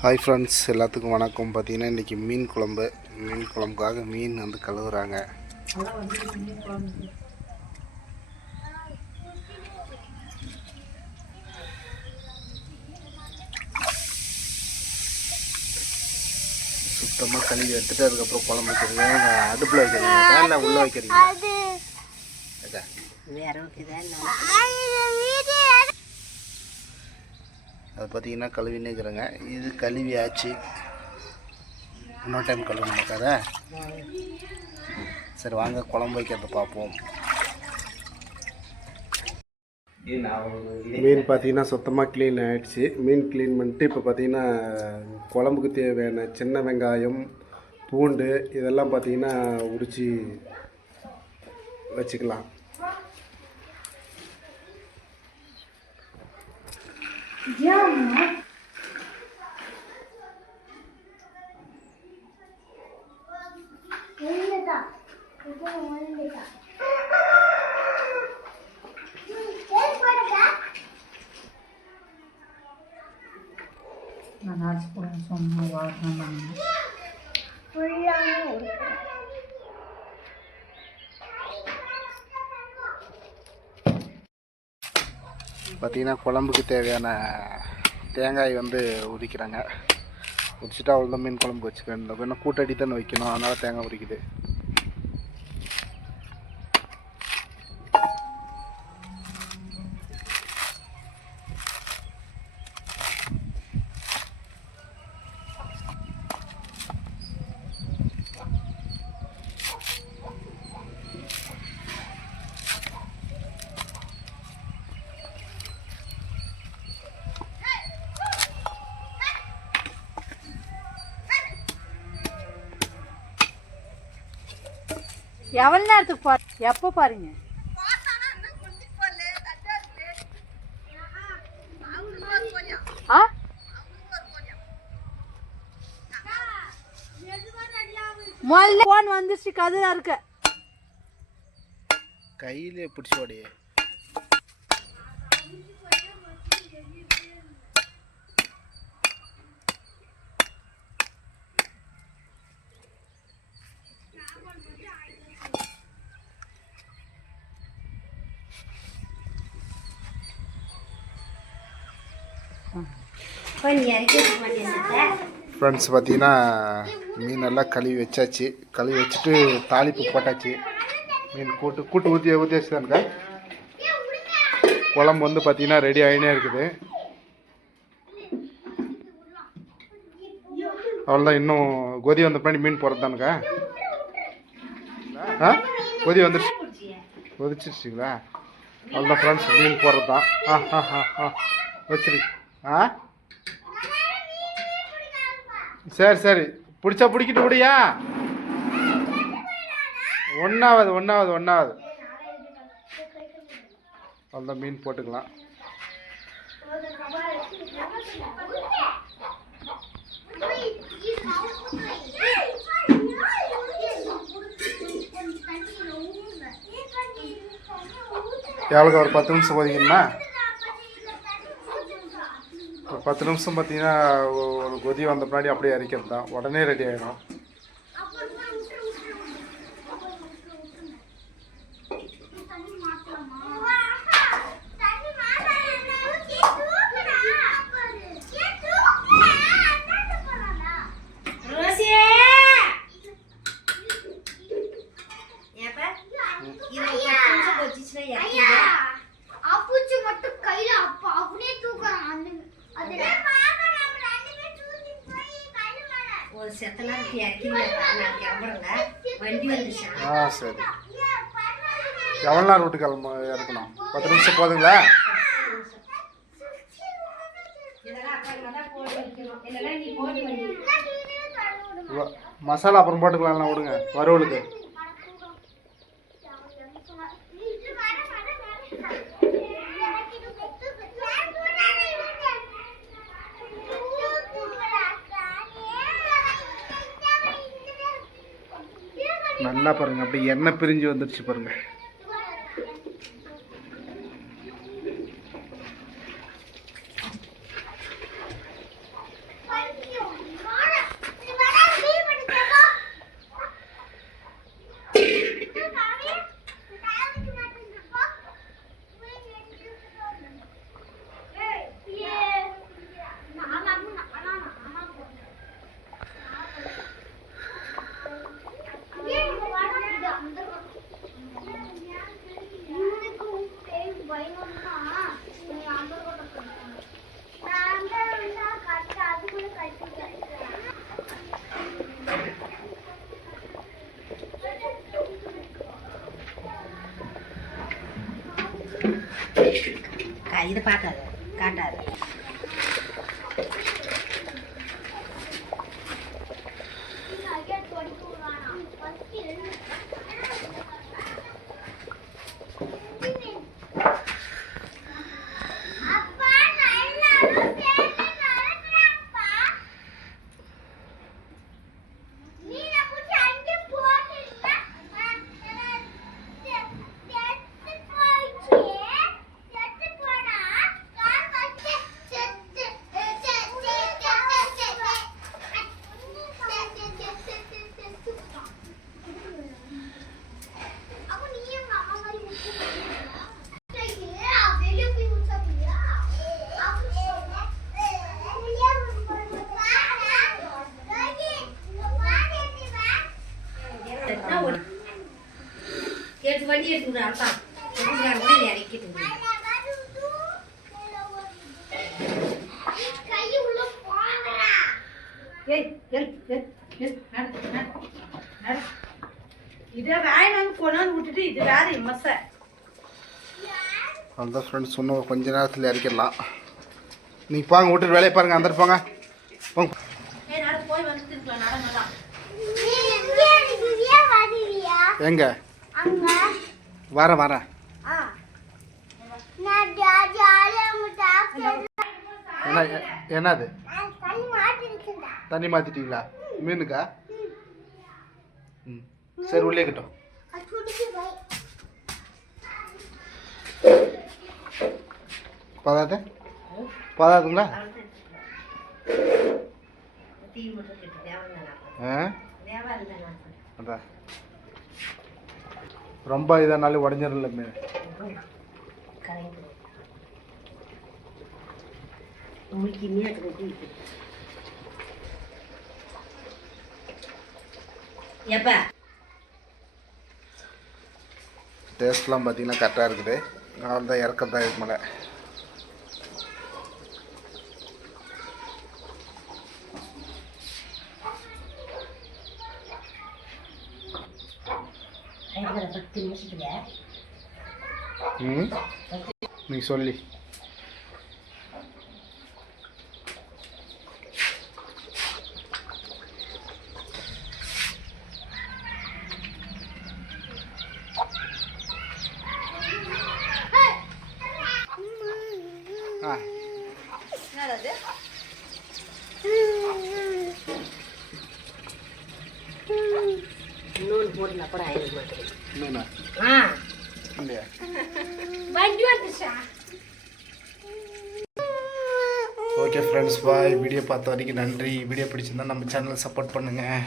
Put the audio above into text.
Hi friends எல்லாத்துக்கும் வணக்கம். பார்த்தீங்கன்னா இன்றைக்கி மீன் குழம்பு. மீன் குழம்புக்காக மீன் வந்து கழுவுறாங்க. சுத்தமாக கழுவி எடுத்துட்டு அதுக்கப்புறம் குழம்பு வைக்கிறீங்க அடுப்பில் வைக்கிறீங்க இல்லை உள்ளே வைக்கிறீங்க அது பார்த்தீங்கன்னா கழுவினே இருக்கிறேங்க இது கழுவி ஆச்சு இன்னொரு டைம் கழுவணும் கதை சரி வாங்க குழம்பு வைக்கிறத பார்ப்போம். மீன் பார்த்தீங்கன்னா சுத்தமாக க்ளீன் ஆகிடுச்சு மீன் க்ளீன் பண்ணிட்டு இப்போ பார்த்தீங்கன்னா குழம்புக்கு தேவையான சின்ன வெங்காயம் பூண்டு இதெல்லாம் பார்த்தீங்கன்னா உரித்து வச்சுக்கலாம். Где она? నాచుకోవడం సొమ్ము వాడతాం பார்த்திங்கன்னா குழம்புக்கு தேவையான தேங்காய் வந்து உரிக்கிறாங்க. உரிச்சிட்டு அவ்வளோதான் மீன் குழம்பு வச்சுக்கணும். வேணா கூட்டடி தானே வைக்கணும். அதனால் தேங்காய் உரிக்குது. எவ்வளோ நேரத்துக்கு பா எப்போ பாருங்க ஆ? முதல்ல ஃபோன் வந்துச்சு கதுல இருக்க. கையிலே பிடிச்சோடையே ஃப்ரெண்ட்ஸ் பார்த்தீங்கன்னா மீன் எல்லாம் கழுவி வச்சாச்சு. கழுவி வச்சுட்டு தாளிப்பு போட்டாச்சு. மீன் கூட்டு கூட்டு ஊற்றி ஊற்றி வச்சுதானுக்கா. குழம்பு வந்து பார்த்தீங்கன்னா ரெடி ஆகினே இருக்குது. அவ்வளோதான் இன்னும் கொதி வந்த பின்னாடி மீன் போடுறதானுக்கா ஆ? கொதி வந்துருச்சு. கொதிச்சிருச்சுங்களா? அவ்வளோதான் ஃப்ரெண்ட்ஸ் மீன் போடுறது தான் ஆ ஆ ஆ ஆ. வச்சிரு. ஆ? சரி சரி. பிடிச்சா பிடிக்கிட்டு விடியா ஒன்றாவது ஒன்றாவது ஒன்றாவது அந்த மீன் போட்டுக்கலாம். எவ்வளோக்கு ஒரு பத்து நிமிஷம் போதிங்கன்னா பத்து நிமிஷம் பார்த்தீங்கன்னா ஒரு கொதி வந்த பின்னாடி அப்படியே அரைக்கிறது தான். உடனே ரெடி ஆகிடும் கிளம்புறேங்க வண்டி ஆ சரி எவ்வளோ நேரம் விட்டு கிளம்ப இறக்கணும் பத்து நிமிஷம் போதுங்களா மசாலா அப்புறம் போட்டுக்கலாம்லாம் விடுங்க வறுவலுக்கு நல்லா பாருங்கள் அப்படியே எண்ணெய் பிரிஞ்சு வந்துடுச்சு பாருங்கள் இதை பார்க்காத காட்டாது இதை கொண்டாந்து விட்டுட்டு இது வேற மசை அவ்வளோதான் ஃப்ரெண்ட்ஸ் இன்னும் கொஞ்ச நேரத்தில் இறக்கிடலாம். நீங்கள் போங்க விட்டுட்டு வேலையை பாருங்கள் அந்த போங்க. நீ எங்க? என்ன? எ- என்னது? தண்ணி மாற்றிட்டீங்களா மீனுக்கா? ம். சரி உள்ளே கிட்டோம் பதாது? பதாதுங்களா? ஆ? அதான். ரொம்ப இதானாலும் மீன் டேஸ்ட்லாம் பார்த்தீங்கன்னா கரெக்டாக இருக்குது. அவ்வளோ தான் இறக்கத்தான் இதுக்கு மேலே ஐம்பது பத்து நிமிஷத்துல ம் நீ சொல்லி ஆ என்னது இன்னொன்று மாட்டேங்குது ஓகே ஃப்ரெண்ட்ஸ் பாய் வீடியோ பார்த்த வரைக்கும் நன்றி. வீடியோ பிடிச்சிருந்தா நம்ம சேனலை சப்போர்ட் பண்ணுங்கள்